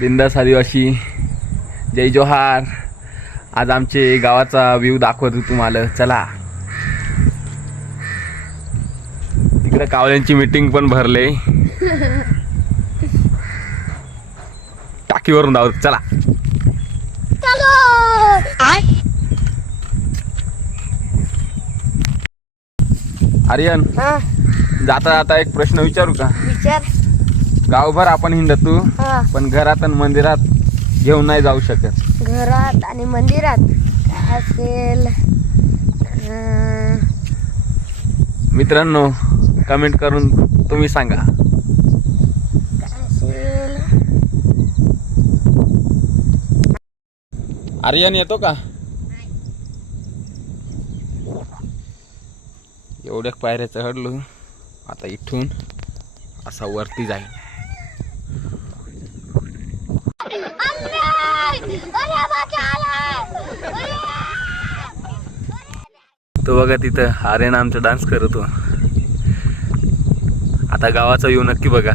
बिंदास आदिवासी, जय जोहार. आज आमचे गावाचा व्ह्यू दाखवतो तुम्हाला. चला, तिकडे कावल्यांची मीटिंग पण भरले. टाकीवरून धावत. चला आर्यन, जाता जाता एक प्रश्न विचारू का? विचार. गावभर आपण हिंडतो, पण घरात आणि मंदिरात घेऊन नाही जाऊ शकत. घरात आणि मंदिरात काय असेल? मित्रांनो, कमेंट करून तुम्ही सांगा. काय असेल? आर्यन येतो का? एवढ्या पायऱ्या चढलो, आता इथून असा वरती जाईल. तो बघा तिथं आर्यन आमचा डान्स करतो. आता गावाचा व्ह्यू नक्की बघा.